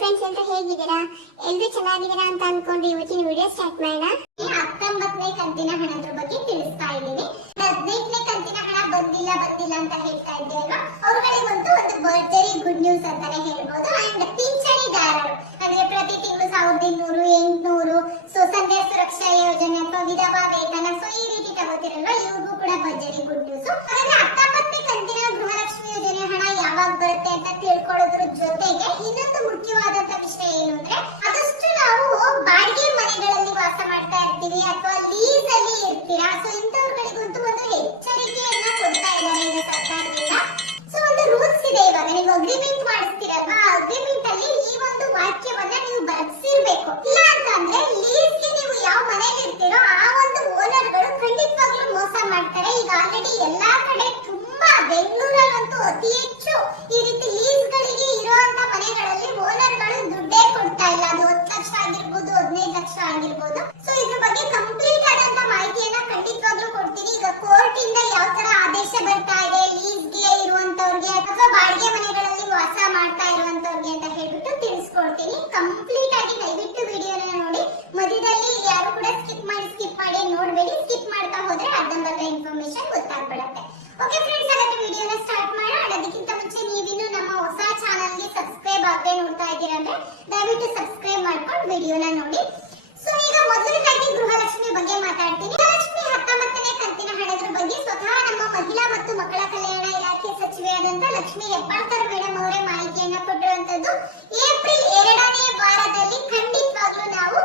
Friends ಎಲ್ಲರೂ ಹೇಗಿದ್ದೀರಾ? ಎಲ್ಲರೂ ಚೆನ್ನಾಗಿದ್ದೀರಾ ಅಂತ ಅನ್ಕೊಂಡು ಇವತ್ತಿನ ವಿಡಿಯೋ ಸ್ಟಾರ್ಟ್ ಮಾಡೋಣ. ಹತ್ತೊಂಬತ್ತನೇ ಕಂತಿನ ಹಣದ ಬಗ್ಗೆ ತಿಳಿಸ್ತಾ ಇದ್ದೀನಿ. ಹದಿನೈದನೇ ಕಂತಿನ ಹಣ ಬಂದಿಲ್ಲ ಬಂದಿಲ್ಲ ಅಂತ ಹೇಳ್ತಾ ಇದ್ದೆ ಅಲ್ವಾ ಅವ್ರಗಳಿಗೊಂದು ಒಂದು ಭರ್ಜರಿ ಗುಡ್ ನ್ಯೂಸ್ ಅಂತಾನೆ ಹೇಳ್ಬೋದು. ಅಂಡ್ ಪಿಂಚಣಿದಾರರು ಅಂದ್ರೆ ಪ್ರತಿ ತಿಂಗಳು ಸಾವಿರದ ಇನ್ನೂರು, ಎಂಟುನೂರು ಸುಸಂಧ್ಯ ಸುರಕ್ಷಾ ಯೋಜನೆ ಅಥವಾ ವಿಧವಾ ಆಗದೆ ನೋಡ್ತಾ ಇದ್ದೀರಾ ಅಂದ್ರೆ ದಯವಿಟ್ಟು ಸಬ್ಸ್ಕ್ರೈಬ್ ಮಾಡ್ಕೊಂಡು ವಿಡಿಯೋನ ನೋಡಿ. ಸೊ ಈಗ ಮೊದಲನೇದಾಗಿ ಗೃಹಲಕ್ಷ್ಮಿ ಬಗ್ಗೆ ಮಾತಾಡ್ತೀನಿ. ಗೃಹಲಕ್ಷ್ಮಿ ಹತ್ತೊಂಬತ್ತನೇ ಕಂತಿನ ಹಣದ ಬಗ್ಗೆ ಸ್ವತಃ ನಮ್ಮ ಮಹಿಳಾ ಮತ್ತು ಮಕ್ಕಳ ಕಲ್ಯಾಣ ಇಲಾಖೆ ಸಚಿವೆಯಾದಂತ ಲಕ್ಷ್ಮಿ ಹೆಬ್ಬಾಳ್ಕರ್ ಮೇಡಮ್ ಅವರೇ ಮಾಹಿತಿಯನ್ನ ಕೊಟ್ಟಿರುವಂತದ್ದು, ಏಪ್ರಿಲ್ ಎರಡನೇ ವಾರದಲ್ಲಿ ಖಂಡಿತವಾಗ್ಲೂ ನಾವು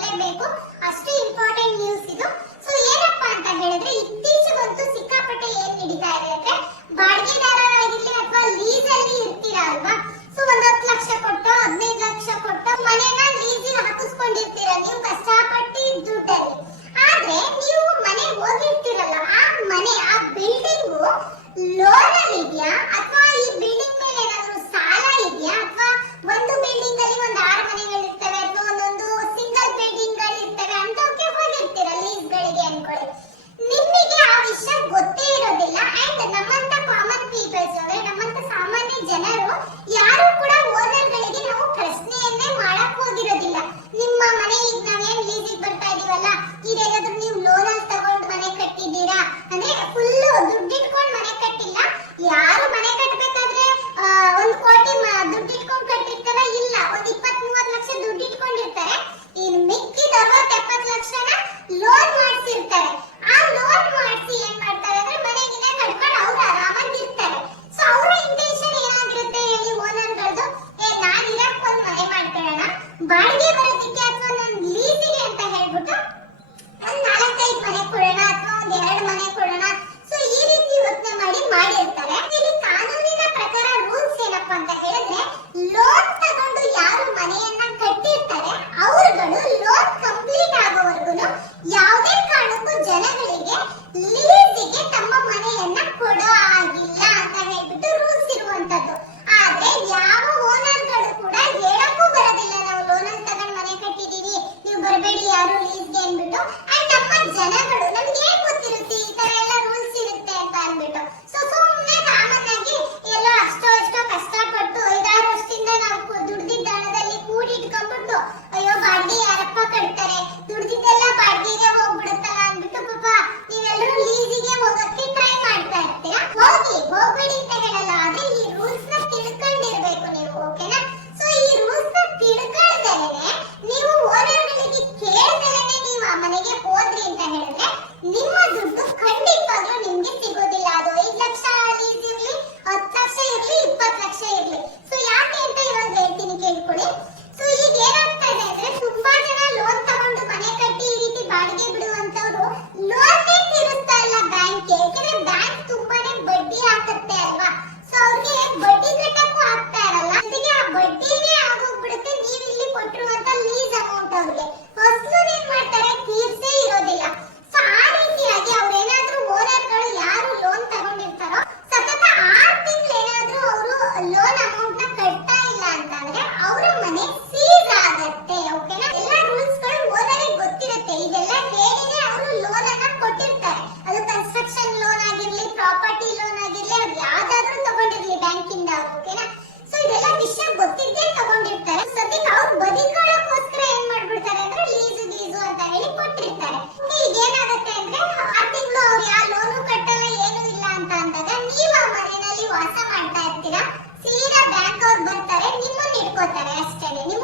ಹೋಗ್ಲೇಬೇಕು ಅಷ್ಟು ಇಂಪಾರ್ಟೆಂಟ್ ನ್ಯೂಸ್ ಇದು. ಸೊ ಏನಪ್ಪಾ ಅಂತ ಹೇಳಿದ್ರೆ, ಇತ್ತೀಚೆಗಂತೂ ಸಿಕ್ಕಾಪಟ್ಟೆ ಏನ್ ನಡೀತಾ ಇದೆ ಅಂದ್ರೆ, ಬಾಡಿಗೆದಾರರಾಗಿರ್ಲಿ ಅಥವಾ ಲೀಸ್ ಅಲ್ಲಿ ಅಲ್ವಾ? ಸೊ ಒಂದ್ ಹತ್ತು ಲಕ್ಷ ಕೊಟ್ಟು, ಹದಿನೈದು ಲಕ್ಷ ಕೊಟ್ಟು ಮನೆಯನ್ನ ಲೀಸಿಗೆ ಹಾಕಿಸ್ಕೊಂಡಿರ್ತೀರ ನೀವು? ಕಷ್ಟಪಟ್ಟಿ ದುಡ್ಡಲ್ಲಿ. ಆದ್ರೆ, ನೀವು ಮನೆ ಹೋಗಿರ್ತೀರಲ್ಲ ಆ ಮನೆ, ಆ ಬಿಲ್ಡಿಂಗು ಲೋನ್ ಅಲ್ಲಿ ಇದೆಯಾ? ಅಥವಾ ಈ ಬಿಲ್ಡಿಂಗ್ Salón, amor. Alaska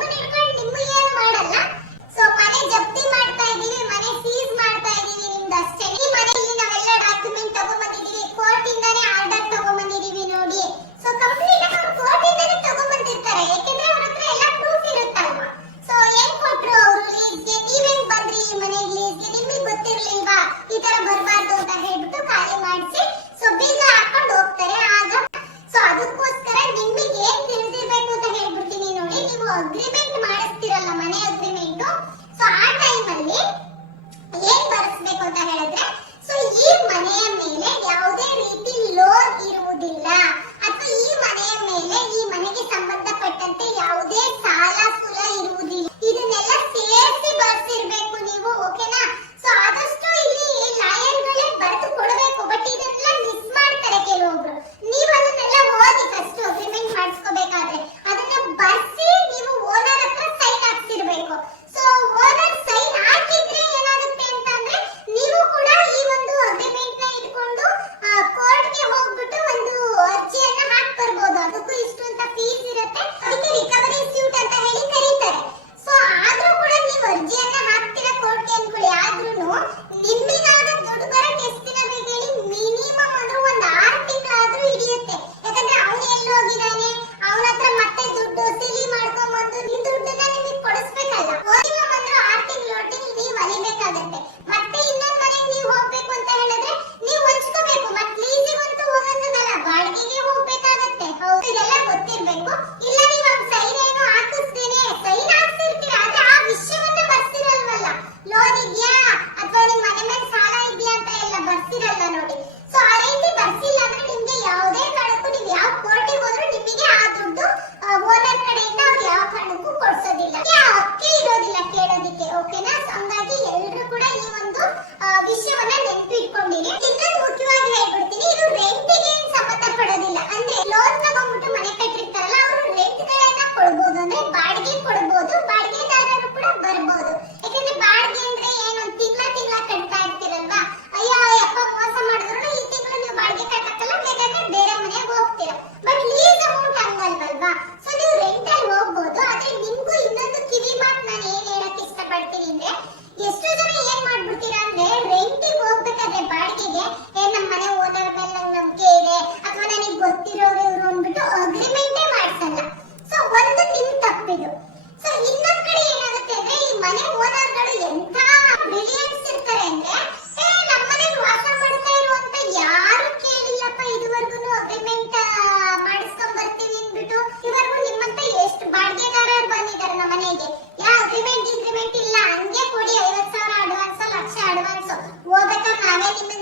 பாட்டை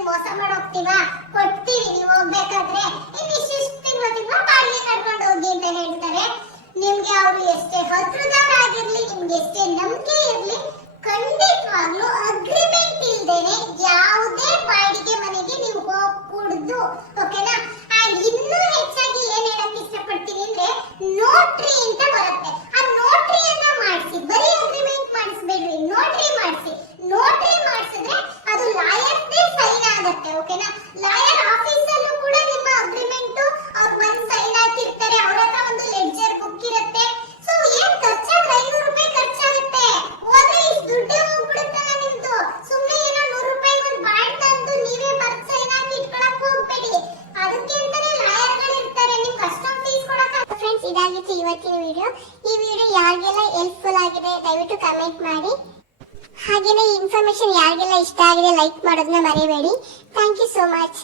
ಮೋಸ ಮಾಡಿ ಕೊಡ್ತೀವಿ ನೀವು ಹೋಗ್ಬೇಕಾದ್ರೆ. ಇನ್ನು ಇಷ್ಟಿಷ್ಟು ತಿಂಗಳ ತಿಂಗಳ ಬಾಡಿಗೆ ಕಟ್ಕೊಂಡು ಹೋಗಿ ಅಂತ ಹೇಳ್ತಾರೆ. ನಿಮ್ಗೆ ಅವರು ಎಷ್ಟೇ ಹತ್ರದವರಾಗಿರ್ಲಿ ನಿಮ್ಗೆ ಎಷ್ಟೇ ನಂಬಿಕೆ ಇರಲಿ, ಖಂಡಿತವಾಗ್ಲೂ ಅಗ್ರಿಮೆಂಟ್ ಇಲ್ದೇನೆ ಯಾವುದೇ ಬಾಡಿಗೆ ಮನೆಗೆ ನೀವು ಹೋಗ್ಕೂಡ್ದು. ಓಕೆನಾ ಇನ್ನೂ ಹೆಚ್ಚಾಗಿ ಏನ್ ಹೇಳಕ್ ಇಷ್ಟಪಡ್ತೀನಿ ಅಂದ್ರೆ ನೋಟ್ರಿ ಅಂತ ಬರುತ್ತೆ. ಲೈಕ್ ಮಾಡೋದನ್ನ ಮರಿಬೇಡಿ ಥ್ಯಾಂಕ್ ಯು ಸೋ ಮಚ್